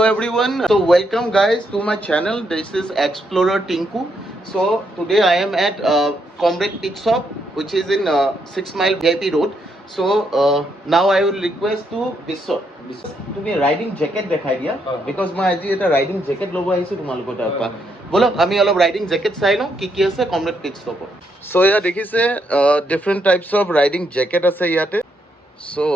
Hello everyone. So welcome guys to my channel. This is Explorer Tinku. So today I am at Comrade Pitstop, which is in 6 Mile VIP Road. So now I will request to Biswa to me riding jacket dekhai dia because my aji eta riding jacket lobo ahisu tumaloko ta bolok ami olop riding jacket sai lo ki ase Comrade Pitstop. So ya dekhise different types of riding jacket ase yate. So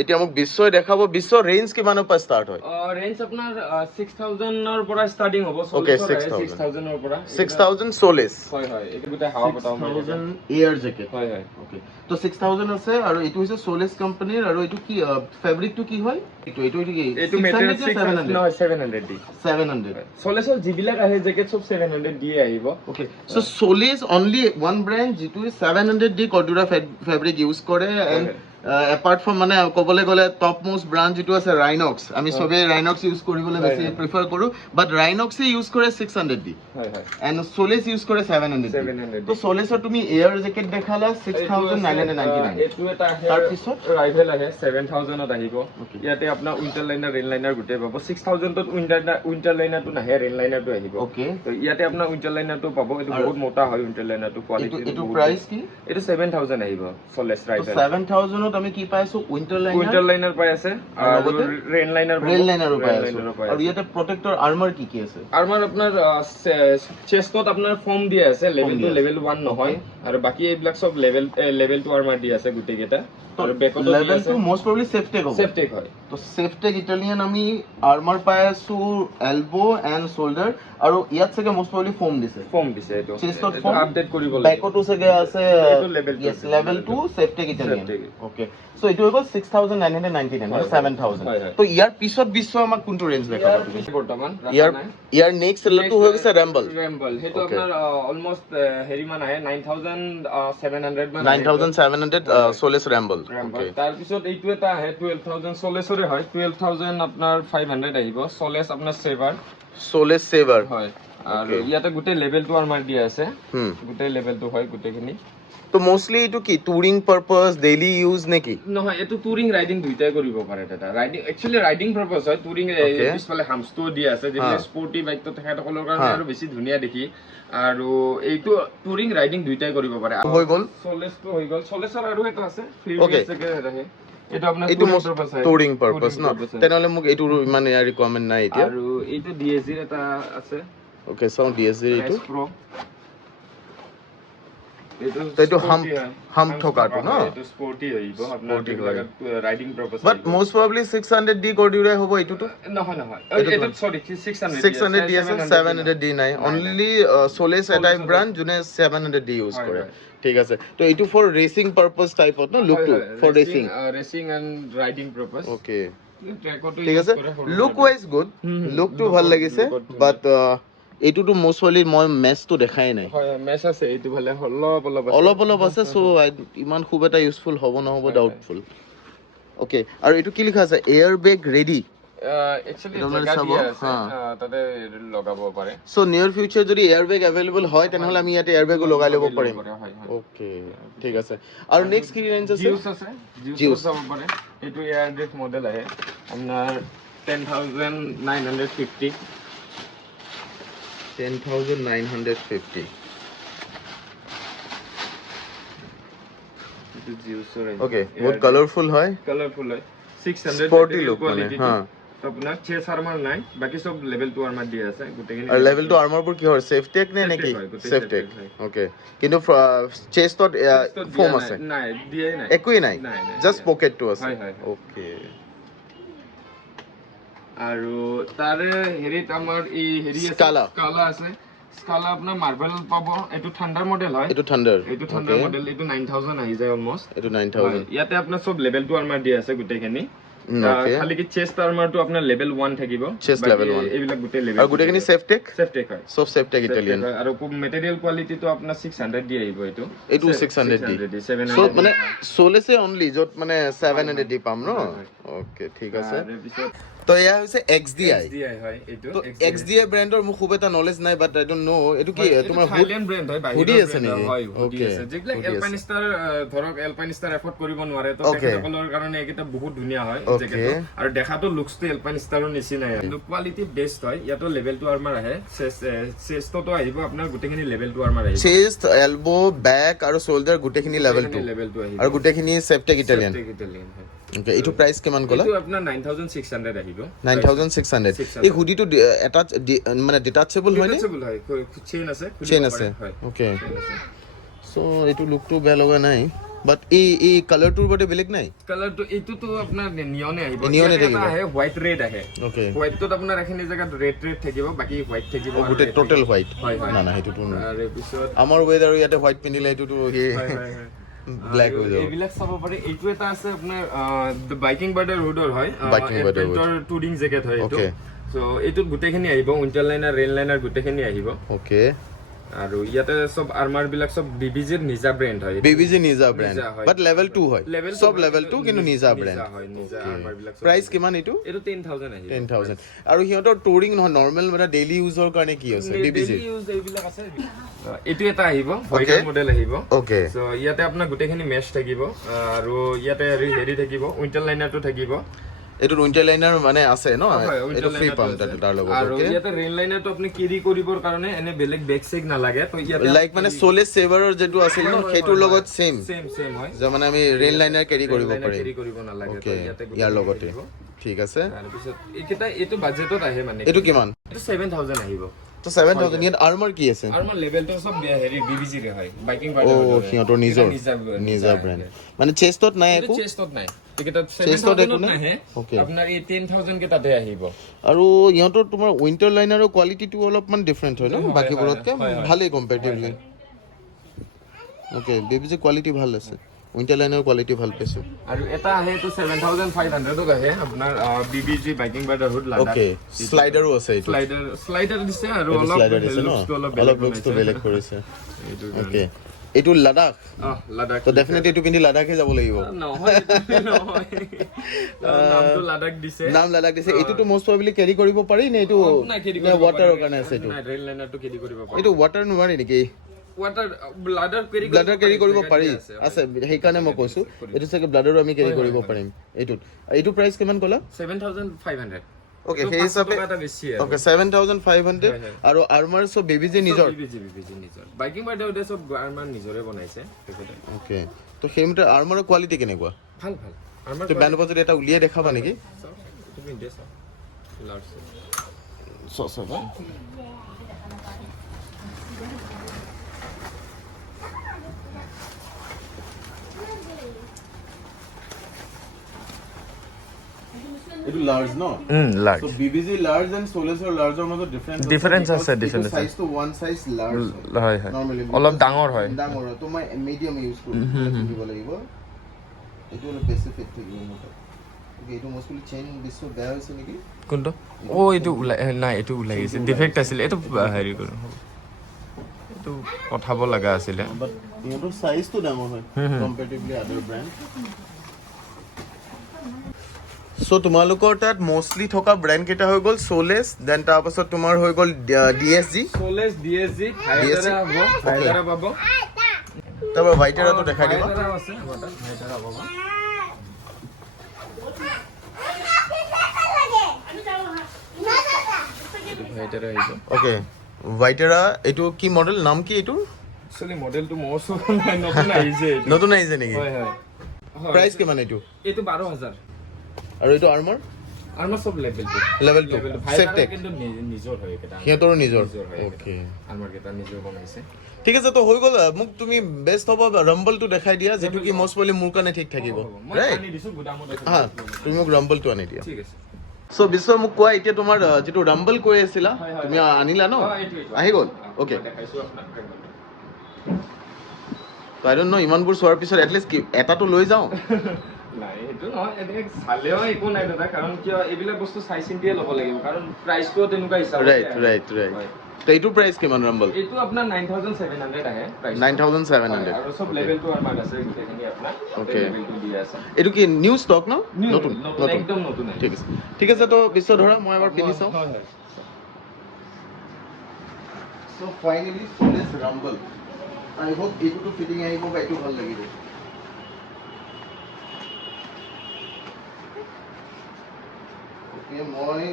এটা মোক বিশ্বই দেখাবো বিশ্ব range কিমানৰ পৰা start হয় range আপনাৰ 6000 এৰ পৰা স্টাৰ্টিং হ'ব ওকে 6000 এৰ পৰা 6000 সোলেস হয় হয় এটা গুটা হাওয়া বতাও 6000 এয়াৰ জ্যাকেট হয় হয় ওকে তো 6000 আছে আৰু এটো হৈছে সোলেস কোম্পানিৰ আৰু এটো কি ফেব্ৰিক টু কি হয় এটো কি এটো মেটেৰিয়েল 600 নহয় 700 ডি 700 সোলেসৰ জিবিলাক আহে জ্যাকেট সব 700 ডি আহিব okay so solace only one brand যেটো 700 ডি কৰ্ডুৰা ফেব্ৰিক ইউজ কৰে এন্ড apart from মানে কবলে গলে টপ মোস্ট ব্ৰ্যান্ড যেটো আছে ৰাইনক্স আমি সবে ৰাইনক্স ইউজ কৰিবলৈ বেছি প্ৰিফাৰ কৰো বাট ৰাইনক্স ইউজ কৰে 600 ডি হয় হয় এন্ড সোলেস ইউজ কৰে 700 তো সোলেসৰ তুমি এয়াৰ জ্যাকেট দেখালা 6999 এটো এটা আহে তাৰ পিছত ৰাইভেল আহে 7000 ত আহিব ইয়াতে আপোনাৰ উইন্টাৰ লাইনাৰ ৰেইন লাইনাৰ গুটে পাব 6000 ত উইন্টাৰ লাইনাৰটো নাহে ৰেইন লাইনাৰটো আহিব ওকে তো ইয়াতে আপোনাৰ উইন্টাৰ লাইনাৰটো পাব এটো বহুত মোটা হয় উইন্টাৰ লাইনাৰটো কোৱালিটি এটো প্ৰাইস কি এটো 7000 আহিব সোলেস ৰাইভেল 7000 আমি কি পাইছো উইন্টাৰ লাইনাৰ পাই আছে আৰু ৰেইন লাইনাৰ পাই আছে আৰু ইয়াতে প্ৰটেক্টৰ আৰ্মাৰ কি আছে আৰ্মাৰ আপোনাৰ চেষ্টত আপোনাৰ ফৰ্ম দিয়া আছে লেভেল 2 লেভেল 1 নহয় আৰু বাকি এইবিলাক সব লেভেল 2 আৰ্মাৰ দিয়া আছে গুটে কেটা আৰু বেকত লেভেল 2 মোস্ট প্ৰবলি সেফটেক হয় তো সেফটেক ইটালিয়ান আমি আৰ্মাৰ পাই আছো এলবো এন্ড শোল্ডাৰ আৰু ইয়াত সকে মোস্ট প্ৰবলি ফৰ্ম দিছে এটো চেষ্টত ফৰ্ম আপডেট কৰিব লাগে বেকতো সকে আছে এটো লেভেল 2 সেফটেক ইটালিয়ান ওকে সো এটো হ'ল 6999 মানে 7000 তো ইয়াৰ পিছত বিশ্ব আমাক কোনটো ৰেঞ্জ দেখাব বৰ্তমান ইয়াৰ নেক্সট সেলটো হৈ গৈছে ৰেম্বল হেটো আপোনাৰ অলমোস্ট হেৰি মান আহে 9700 মান 9700 সোলেস ৰেম্বল ওকে তাৰ পিছত এইটো এটা আহে 12000 সোলেসৰে হয় 12000 আপোনাৰ 500 আহিব সোলেস আপোনাৰ সেভাৰ হয় আৰু ইয়াতে গুটে লেভেল 2 আৰ্মাৰ দিয়া আছে গুটে লেভেল 2 হয় গুটেখিনি তো মোস্টলি এটো কি টুৰিং পাৰপাস ডেইলি ইউজ নেকি নহয় এটো টুৰিং ৰাইডিং দুইটাই কৰিব পাৰে এটা ৰাইডিং একচুয়ালি ৰাইডিং পাৰপাস হয় টুৰিং পিছফালে হামস্টো দিয়া আছে যেনে স্পোৰ্টি বাইক তো তেখেতসকলৰ কাৰণে আৰু বেছি ধুনিয়া দেখি আৰু এইটো টুৰিং ৰাইডিং দুইটাই কৰিব পাৰে হৈ গল সোলেসটো হৈ গল সোলেসৰ আৰু এটা আছে ফ্ৰী আছে ৰাহে এটা আপোনাৰ টুৰিং পাৰপাস ন তেনেহলে মোক এইটো ইমান ইয়াৰ ৰিকমেন্ড নাই এতিয়া আৰু এইটো ডিএসজি এটা আছে ওকে সো ডিএসজি এইটো প্ৰো এইটো হাম থকাটো ন এইটো স্পোৰ্টি হইব আপোনাৰ ৰাইডিং পাৰপাস বাট মোস্ট প্ৰবলি 600 ডি কৰ্ডিউৰে হ'ব এইটো নহয় এইটো সৰি 600 ডি আছে 700 ডি নাই অনলি সোলেস এটাই ব্ৰ্যান্ড যোনে 700 ডি ইউজ কৰে ঠিক আছে তো এইটো ফৰ ৰেচিং পাৰপাস টাইপত ন লুক টু for racing and riding purpose okay ঠিক আছে লুক ওয়াইজ গুড লুক টু ভাল লাগিছে বাট এইটো তো মোস্ট প্ৰবলি মই মেচটো দেখাই নাই হয় মেচ আছে এইটো ভালে অলপ আছে সো ইমান খুব এটা ইউজফুল হ'ব নহব ডাউটফুল ওকে আৰু এইটো কি লিখা আছে এয়াৰ বেগ ৰেডি একচুয়ালি জাগা দিয়া আছে তাতে লগাব পাৰে সো নিয়াৰ ফিউচাৰ যদি এয়াৰ বেগ अवेलेबल হয় তেনেহলে আমি ইয়াতে এয়াৰ বেগো লগাই লব পাৰিম ওকে ঠিক আছে আৰু নেক্সট কি ৰেঞ্জ আছে জিউস চাব পাৰে এইটো এয়াৰ বেগ মডেল আহে আপোনাৰ 10950 10950 ओके बहुत कलरफुल है 600 स्पोर्टी लुक মানে हां তো আপোনাৰ চেস আৰ্মাৰ নাই বাকি সব লেভেল 2 আৰ্মাৰ দিয়া আছে গুটেখিনি আৰু লেভেল 2 আৰ্মাৰ বোৰ কি হয় সেফটেক নে নেকি সেফটেক ওকে কিন্তু চেষ্টত ফোম আছে নাই দিয়াই নাই একোই নাই জাস্ট পকেট টু আছে ওকে আৰু তাৰে হেৰিত আমাৰ এই হেৰি আছে স্কালা আছে স্কালা আপোনাৰ মাৰ্বেল পাব এটো থান্ডাৰ মডেল হয় এটো থান্ডাৰ মডেল এটো 9000 আহি যায় অলমোস্ট এটো 9000 ইয়াতে আপোনাৰ সব লেভেল 2 আৰ্মাৰ দিয়া আছে গুটেখিনি খালি কি চেষ্ট আৰ্মাৰটো আপোনাৰ লেভেল 1 থাকিব চেষ্ট লেভেল 1 এইবিলাক গুটে লেভেল আৰু গুটেখিনি সেফটেক হয় সব সেফটেক ইটালিয়ান আৰু মেটেৰিয়েল কোৱালিটি তো আপোনাৰ 600 দি আহিব এটো 600 দি সো মানে সোলেসে অনলি যত মানে 700 দি পাম ন ওকে ঠিক আছে তো এয়া হৈছে XDI হয় এটো তো XDI ব্ৰ্যান্ডৰ মোৰ খুব এটা নলেজ নাই বাট আই ডোন্ট নো এটো কি তোমাৰ থাইল্যান্ড ব্ৰ্যান্ড হয় হুডি আছে নেকি হয় হুডি আছে যেগলা এলপাইন ষ্টাৰ ধৰক এলপাইন ষ্টাৰ এফৰ্ড কৰিব নোৱাৰে তো তেখেতসকলৰ কাৰণে এটা বহুত ধুনীয়া হয় জেকেটটো আৰু দেখাটো লুকসটো এলপাইন ষ্টাৰৰ নিচিনাই কিন্তু কোৱালিটি বেষ্ট হয় ইয়াতো লেভেল 2 আৰ্মাৰ আহে চেষ্টটো আহিব আপোনাৰ গুটেখিনি লেভেল 2 আৰ্মাৰ আহিব চেষ্ট এলবো ব্যাক আৰু শোল্ডাৰ গুটেখিনি লেভেল 2 আহিব আৰু গুটেখিনি সেফটেক ইটালিয়ান ওকে এটো প্ৰাইস কিমান কলা এটো আপোনাৰ 9600 আহিব 9600 এই হুডিটো অ্যাটাচ মানে ডিটাচেবল হয় নে ডিটাচেবল হয় চেইন আছে ওকে সো এটো লুকটো বেয়া লগা নাই বাট এই কালাৰটোৰ বডি বেলেগ নাই কালাৰটো এটো তো আপোনাৰ নিয়নে আহিব নিয়নে থাকিব আহে হোয়াইট ৰেড আহে ওকে হোয়াইটটো আপোনাৰ এখিনি জায়গা ৰেড থাকিব বাকি হোয়াইট থাকিব গোটে টোটাল হোয়াইট না না হেতুটো আমাৰ ওয়েদাৰ ইয়াতে হোয়াইট পিন্ধিলে এটোটো হে ব্ল্যাক হৈ যাব এইবিলাক চাব পাৰে এইটো এটা আছে আপোনাৰ বাইকিং বাৰ্ডাৰ হুডৰ হয় biking border hood Turing jacket হয় এইটো সো এইটোত গুটেখিনি আহিব উইন্টাৰ লাইনাৰ ৰেইন লাইনাৰ গুটেখিনি আহিব ওকে আৰু ইয়াতে সব আৰ্মাৰ বিলাক সব বিবিজিৰ নিজা ব্র্যান্ড হয় বিবিজি নিজা ব্র্যান্ড বাট লেভেল 2 হয় সব লেভেল 2 কিন্তু নিজা ব্র্যান্ড হয় নিজা আৰ্মাৰ বিলাক প্ৰাইস কিমান এটো 10000 আহিব 10000 আৰু হিহঁতৰ টুৰিং নহয় নৰমাল মানে ডেইলি ইউজৰ কাৰণে কি আছে বিবিজি ডেইলি ইউজ এইবিলাক আছে এটো এটা আহিব হোয়াইট মডেল আহিব ওকে সো ইয়াতে আপোনাৰ গুটেখিনি মেশ থাকিব আৰু ইয়াতে হেৰি থাকিব উইন্টাৰ লাইনাৰটো থাকিব এটো উইন্টাৰ লাইনাৰ মানে আছে ন এটো ফ্ৰী পাম তাৰ লগত আৰু ইয়াতে ৰেইন লাইনাৰটো আপুনি কেৰি কৰিবৰ কাৰণে এনে বেলেগ বেক চেক নালাগে তো ইয়াতে লাইক মানে সোলেস সেভাৰৰ যেটো আছিল ন হেতুৰ লগত সেম হয় যে মানে আমি ৰেইন লাইনাৰ কেৰি কৰিব পাৰি কেৰি কৰিব নালাগে তো ইয়াতে ইয়াৰ লগতে ঠিক আছে তাৰ পিছত এইটা এটো বাজেটত আহে মানে এটো কিমান এটো 7000 আহিব তো 7000 ইয়াত আৰ্মাৰ কি আছে আৰ্মাৰ লেভেলটো সব হেৰি বিবিজি ৰে হয় বাইকিং বাৰ্ডাৰ ও হিহঁতৰ নিজা ব্র্যান্ড মানে চেষ্টত নাই একো চেষ্টত নাই টিকেটত 7000 নাই ওকে আপোনাৰ এই 10000 কে তাতে আহিব আৰু ইহঁতৰ তোমাৰ উইন্টাৰ লাইনাৰৰ কোৱালিটিটো অলপমান ডিফাৰেন্ট হয় ন বাকিবোৰতকে ভালেই কম্পেৰেটিভলি ওকে বিবিজি কোৱালিটি ভাল আছে উইন্টাৰ লাইনাৰৰ কোৱালিটি ভাল পাইছো আৰু এটা আহে তো 7500 ত আহে আপোনাৰ BBG biking border hood Ladakh okay স্লাইডাৰো আছে এইটো স্লাইডাৰ দিছে আৰু অলপ লুকটো বেলেগ কৰিছে ওকে এটো লাডাখ লাডাখ তো ডেফিনেটলি এটো পিন্ধি লাডাখে যাব লাগিব নহয় নামটো লাডাখ দিছে নাম লাডাখ দিছে এটো তো মোস্ট প্ৰবাবলি কেৰি কৰিব পাৰি নে এটো ওয়াটাৰৰ কাৰণে আছে এটো ৰেইন লাইনাৰটো কেৰি কৰিব পাৰি এটো ওয়াটাৰ নোৱাৰি নেকি ওয়াটাৰ ব্লাডাৰ কেৰি কৰিব পাৰি আছে হেইকাৰণে মই কৈছো এটো সকে ব্লাডাৰো আমি কেৰি কৰিব পাৰিম এটো প্ৰাইস কিমান কলা 7500 ওকে সেই হিচাপে ওকে 7500 আৰু আৰ্মাৰ সব বিবিজি নিজৰ বাইকিং বাৰ্ডাৰ ওদে সব আৰ্মাৰ নিজৰে বনাইছে ওকে তো হেমতে আৰ্মাৰৰ কোৱালিটি কেনেকুৱা ভাল আৰ্মাৰ তো ব্যান্ড বাজেট এটা উলিয়াই দেখাবা নেকি তুমি দেছা লাৰ্জ সসবা এটো লাৰ্জ ন large so BBG large and সোলেসৰ লাৰ্জৰ মাজত ডিফাৰেন্স আছে সাইজ তো ওয়ান সাইজ লাৰ্জ হয় নৰমালি অলপ ডাঙৰ হয় তো মই মিডিয়াম ইউজ কৰো দিব লাগিব এটো অলপ বেছি ফিট থাকিব মতে এটো মষ্টলি চেইন বিছো বেয়া হৈছে নেকি কোনটো ও এটো নাই এটো ওলাই গৈছে ডিফেক্ট আছিল এটো হেৰি কৰো এটো পঠাব লাগা আছিল বাট ইহঁতৰ সাইজ তো ডাঙৰ হয় কম্পেৰেটিভলি আদাৰ ব্ৰ্যান্ড সো তোমালোকৰ তাত মোস্টলি থকা ব্ৰ্যান্ড কেটা হৈ গল সোলেস দেন তাৰ পাছত তোমাৰ হৈ গল ডিএসজি সোলেস ডিএসজি ফাইটাৰা পাবো তবে হোয়াইটাৰাটো দেখাই দিবা ফাইটাৰা আছে ফাইটাৰা পাবো ফাইটাৰা আহিব ওকে হোয়াইটাৰা এটো কি মডেল নাম কি এটো একচুয়ালি মডেলটো মোছো নাই নতুন আহিছে নেকি হয় প্রাইস কিমান এটো 12000 আৰু এটো আৰ্মাৰ সব লেভেল 2 সেফটেক কিন্তু নিজৰ হয় এটা হিহঁতৰ নিজৰ ওকে আৰ্মাৰ কেটা নিজৰ বনাইছে ঠিক আছে তো হৈ গল মোক তুমি বেস্ট হ'ব ৰাম্বলটো দেখাই দিয়া যেটো কি মোস্ট প্ৰবাবলি মোৰ কাৰণে ঠিক থাকিব ৰাইট আনি দিছো গুদামত হা তুমি মোক ৰাম্বলটো আনি দিয়া ঠিক আছে সো বিশ্ব মোক কোৱা এতিয়া তোমাৰ যেটো ৰাম্বল কৈ আছিলা তুমি আনিলা ন আহি গল ওকে দেখাইছো আপোনাক তো আই ডোন্ট নো ইমানবোৰ সোৱাৰ পিছত এটলিষ্ট কি এটাটো লৈ যাও নাই এটো নহয় এনে চালেও একো নাই দাদা কাৰণ কি এইবিলাক বস্তু চাই চিন্তিয়ে ল'ব লাগিব কাৰণ প্ৰাইসটো তেনেকুৱা হিচাপত ৰাইট তো এইটো প্ৰাইস কিমান ৰাম্বল এইটো আপোনাৰ 9700 আহে প্ৰাইস 9700 আৰু সব লেভেলটো আমাৰ আছে গোটেইখিনি আপোনাৰ ওকে লেভেলটো দি আছে এইটো কি নিউ ষ্টক ন নতুন একদম নতুন ঠিক আছে তো বিশ্ব ধৰা মই এবাৰ পিনি চাও হয় হয় সো ফাইনালি সোলেস ৰাম্বল আই হোপ এইটো ফিটিং আহিব বা এইটো ভাল লাগিব মই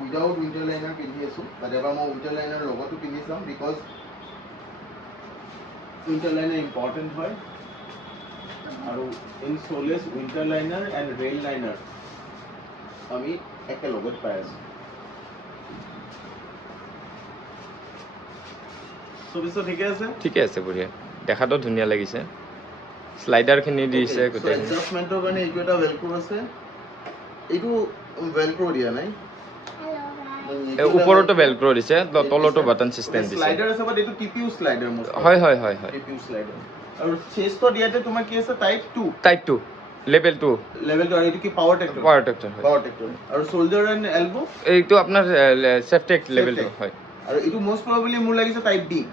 উইদাউট উইন্টাৰ লাইনাৰ পিন্ধি আছো বাট এবাৰ মই উইন্টাৰ লাইনাৰ লগতো পিন্ধি চাম বিকজ উইন্টাৰ লাইনাৰ ইম্পৰ্টেণ্ট হয় আৰু in soles winter liner and rain liner আমি একেলগত পাই আছো সবিছো ঠিকে আছে বঢ়িয়া দেখাটো ধুনীয়া লাগিছে স্লাইডাৰ খিনি দিছে গোটেই এডজাস্টমেন্টৰ কাৰণে এইটো এটা ওয়েলক্ৰো আছে এইটো ওয়েলক্ৰো দিয়া নাই উপৰটো ভেলক্ৰো দিছে তলটো বাটন সিস্টেম দিছে স্লাইডাৰ আছে বাট এইটো টিপিউ স্লাইডাৰ মোস্ট হয় টিপিউ স্লাইডাৰ আৰু চেষ্টটো দিয়াতে তোমাৰ কি আছে টাইপ 2 লেভেল 2 আৰু এইটো কি পাৱাৰ টেক্টৰ আৰু শোল্ডাৰ এন্ড এলবো এইটো আপোনাৰ সেফটি লেভেল 2 হয় আৰু এইটো মোস্ট প্ৰবাবলি মোৰ লাগিছে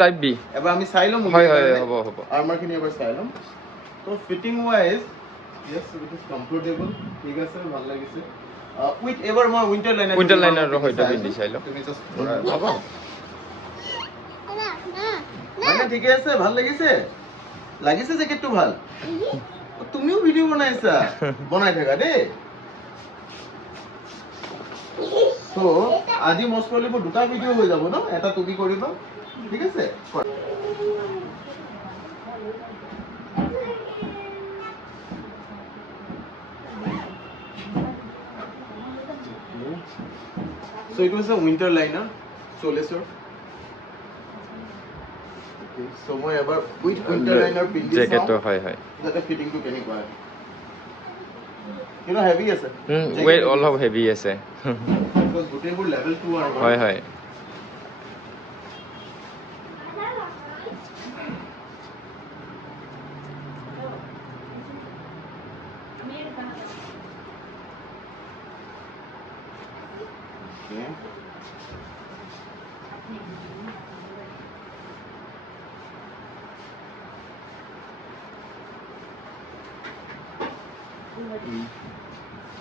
টাইপ বি এবাৰ আমি চাই লম হয় হ'ব আৰ্মাৰ খিনি এবাৰ চাই লম তো fitting wise yes it is comfortable ঠিক আছে ভাল লাগিছে উইথ এভাৰ মই উইন্টাৰ লাইনাৰ হয়তো পিন্ধি চাই লম তুমি জাস্ট হ'ব মানে ঠিক আছে ভাল লাগিছে জ্যাকেটটো ভাল তুমিও ভিডিও বনাই থাকা দেই তো আজি মোস্ট প্ৰবাবলি দুটা ভিডিও হৈ যাব ন এটা তুমি কৰিবা ঠিক আছে So it was a winter liner, Solace. Okay, so moi ever with winter liner pindi jacket to hoy that fitting to keni kwa you know heavy ase weight all of heavy ase because gutebur level 2 are hoy okay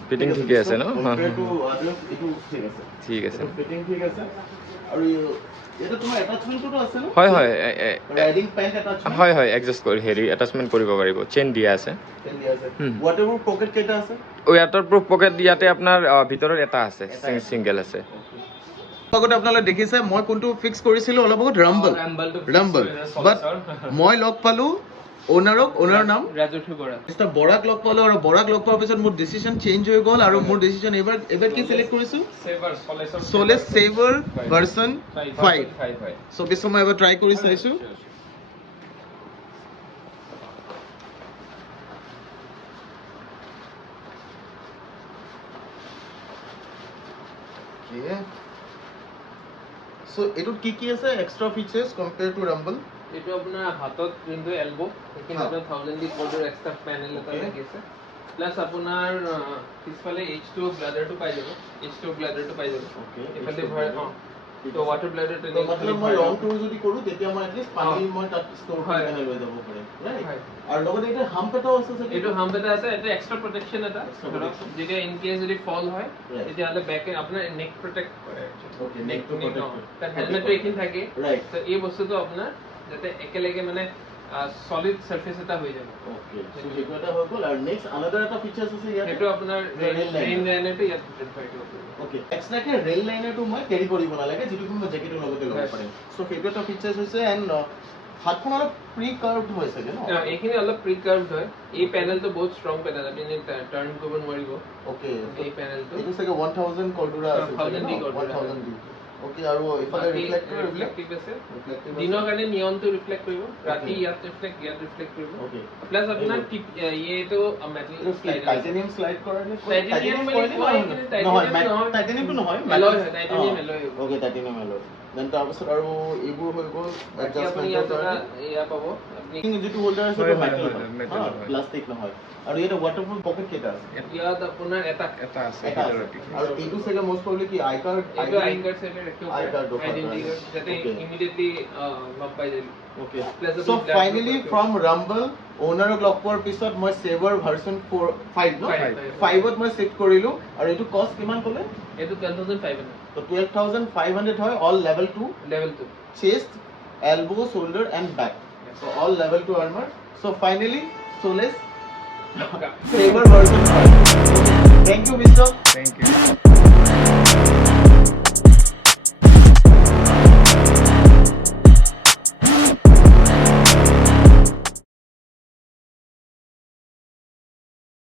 fitting ঠিক আছে ন compare to others ইটো ঠিক আছে fitting ঠিক আছে আৰু এটা তোমাৰ অ্যাটাচমেন্টটো আছে ন হয় ৰাইডিং প্যান্ট অ্যাটাচমেন্ট হয় এডজাস্ট কৰি হেৰি অ্যাটাচমেন্ট কৰিব পাৰিব চেইন দিয়া আছে ওয়াটাৰপ্ৰুফ পকেট কেইটা আছে ওয়াটাৰপ্ৰুফ পকেট ইয়াতে আপোনাৰ ভিতৰত এটা আছে সিঙ্গেল আছে আগতে আপোনালোকে দেখিছে মই কোনটো ফিক্স কৰিছিলো অলপ আগত ৰাম্বল বাট মই লগ পালো ওনাৰৰ নাম মিস্টাৰ বৰাক লগ পালো আৰু বৰাক লগ পোৱাৰ পিছত মোৰ ডিসিশন চেঞ্জ হৈ গ'ল আৰু মোৰ ডিসিশন এবাৰ কি সিলেক্ট কৰিছো সোলেস SABRE ভাৰ্সন 5 সো পিছে মই এবাৰ ট্ৰাই কৰি চাইছো সো এটুত কি আছে এক্সট্ৰা ফিচাৰ্স কম্পেয়াৰ টু ৰাম্বল এটো আপোনাৰ হাতত যোনটো এলবো এখিনি আপোনাৰ 1000 দি কোডৰ এক্সট্ৰা প্যানেল এটা লাগি আছে প্লাস আপোনাৰ পিছফালে H2 ব্লাডাৰটো পাই যাব ওকে এফালে ভৰাই তো ওয়াটাৰ ব্লাডাৰ ট্ৰেনিং मतलब মই লং টুৰ যদি কৰো তেতিয়া মই এটলিস্ট পানী মই তাত ষ্টৰ কৰি কেনে লৈ যাব পাৰিম ৰাইট আৰু লগতে এটা হাম্প এটাও আছে এইটো হাম্প এটা আছে এটা এক্সট্ৰা প্ৰটেকচন এটা যেতিয়া ইন কেস যদি ফল হয় তেতিয়া হলে ব্যাক আপোনাৰ নেক প্ৰটেক্ট কৰে ওকে নেক টু প্ৰটেক্ট তাৰ হেলমেটটো এখানে থাকে ৰাইট তো এই বস্তুটো আপোনাৰ যাতে একেলগে মানে সলিড সারফেস এটা হৈ যাব ওকে সো সেইটো এটা হৈ গ'ল আৰু নেক্সট আনাদাৰ এটা ফিচাৰ্স আছে ইয়াত এটো আপোনাৰ ৰেইন লাইনাৰটো ইয়াত ফিট কৰিব ওকে এক্সট্ৰাকে ৰেইন লাইনাৰটো মই কেৰি কৰিব নালাগে যেটো মই জ্যাকেটৰ লগতে লগাব পাৰিম সো সেইটো এটা ফিচাৰ্স হৈছে এন্ড হাতখন অলপ প্ৰি কাৰ্ভড হৈ থাকে ন এইখিনি অলপ প্ৰি কাৰ্ভড হয় এই প্যানেলটো বহুত ষ্ট্ৰং প্যানেল আপুনি টাৰ্ন কৰিব নোৱাৰিব ওকে এই প্যানেলটো এইটো চাগে 1000 কৰ্ডুৰা আছে 1000 ডি ওকে আৰু ইফালে ৰিফ্লেক্টিভ আছে দিনৰ কাৰণে নিয়নটো ৰিফ্লেক্ট কৰিব ৰাতি ইয়াত ৰিফ্লেক্ট কৰিব ওকে প্লাস আপোনাৰ এইটো মেটাল টাইটেনিয়াম স্লাইড কৰে নে টাইটেনিয়াম নহয় টাইটেনিয়ামটো নহয় এলয় হয় titanium alloy okay titanium alloy then তাৰপিছত আৰু এইবোৰ হৈ গ'ল এডজাষ্টমেণ্টৰ কাৰণে এয়া পাব আপুনি যিটো হোল্ডাৰ আছে সেইটো মেটেল হয় প্লাষ্টিক নহয় আৰু এটা ৱাটাৰপ্ৰুফ পকেট কেইটা আছে ইয়াত আপোনাৰ এটা আছে আৰু এইটো চাগে মোষ্ট প্ৰবলি কি আই কাৰ্ড চাগে ৰাখিব আইডেন্টি কাৰ্ড যাতে ইমিডিয়েটলি লগ পাই যায় Okay. So finally from Rumble owner of Lockpower পিছত মই Sabre version 5 no 5 ত মই শিফট কৰিলো আৰু এটো কষ্ট কিমান ক'লে এটো 12500 তো 12500 হয় all level 2 chest elbow shoulder and back so all level 2 armor so finally Solace Sabre version 5 thank you Mr. Thank you